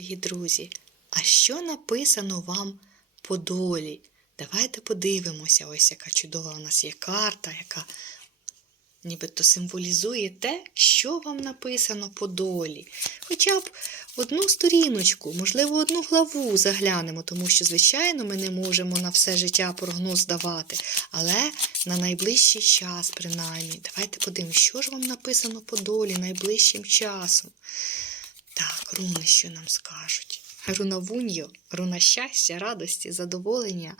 Дорогі друзі, а що написано вам по долі? Давайте подивимося, ось яка чудова у нас є карта, яка нібито символізує те, що вам написано по долі. Хоча б одну сторіночку, можливо, одну главу заглянемо, тому що, звичайно, ми не можемо на все життя прогноз давати, але на найближчий час, принаймні. Давайте подивимося, що ж вам написано по долі найближчим часом. Так, руни що нам скажуть? Руна вуньо, руна щастя, радості, задоволення,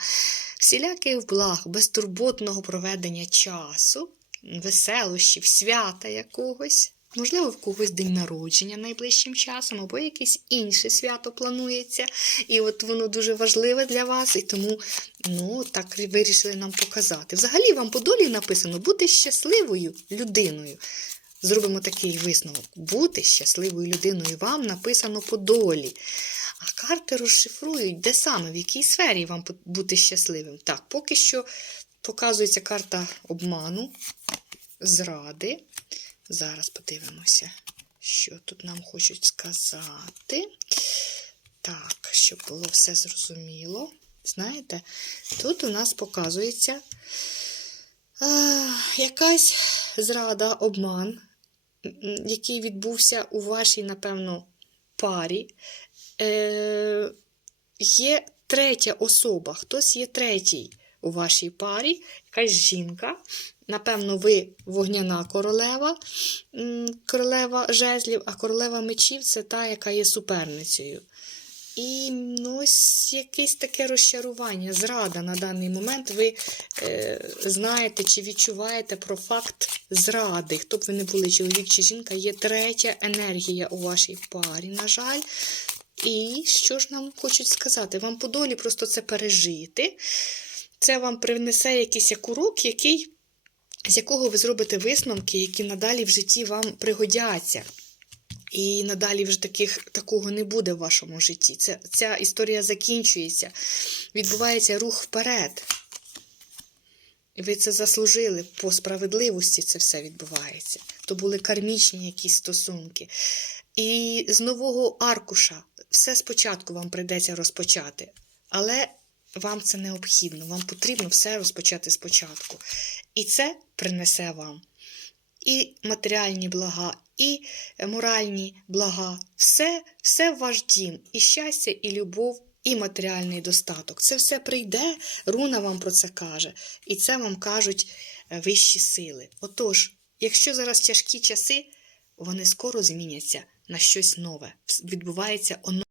всіляких благ, безтурботного проведення часу, веселощів, свята якогось. Можливо, в когось день народження найближчим часом, або якесь інше свято планується. І от воно дуже важливе для вас, і тому ну, так вирішили нам показати. Взагалі вам по долі написано бути щасливою людиною. Зробимо такий висновок. Бути щасливою людиною вам написано по долі. А карти розшифрують, де саме, в якій сфері вам бути щасливим. Так, поки що показується карта обману, зради. Зараз подивимося, що тут нам хочуть сказати. Так, щоб було все зрозуміло. Знаєте, тут у нас показується якась зрада, обман, який відбувся у вашій, напевно, парі. Е, є третя особа, хтось є третій у вашій парі, якась жінка. Напевно, ви вогняна королева, королева жезлів, а королева мечів це та, яка є суперницею. І ну, ось якесь таке розчарування, зрада на даний момент. Ви е, знаєте чи відчуваєте про факт зради. Хто б ви не були, чоловік чи жінка, є третя енергія у вашій парі, на жаль. І що ж нам хочуть сказати? Вам по долі просто це пережити. Це вам принесе якийсь як урок, який, з якого ви зробите висновки, які надалі в житті вам пригодяться. І надалі вже таких, такого не буде в вашому житті. Це, ця історія закінчується. Відбувається рух вперед. Ви це заслужили по справедливості це все відбувається. То були кармічні якісь стосунки. І з нового аркуша все спочатку вам прийдеться розпочати. Але вам це необхідно. Вам потрібно все розпочати спочатку. І це принесе вам і матеріальні блага, і моральні блага. Все, все ваш дім. І щастя, і любов, і матеріальний достаток. Це все прийде, руна вам про це каже. І це вам кажуть е, вищі сили. Отож, якщо зараз тяжкі часи, вони скоро зміняться на щось нове. Відбувається оно.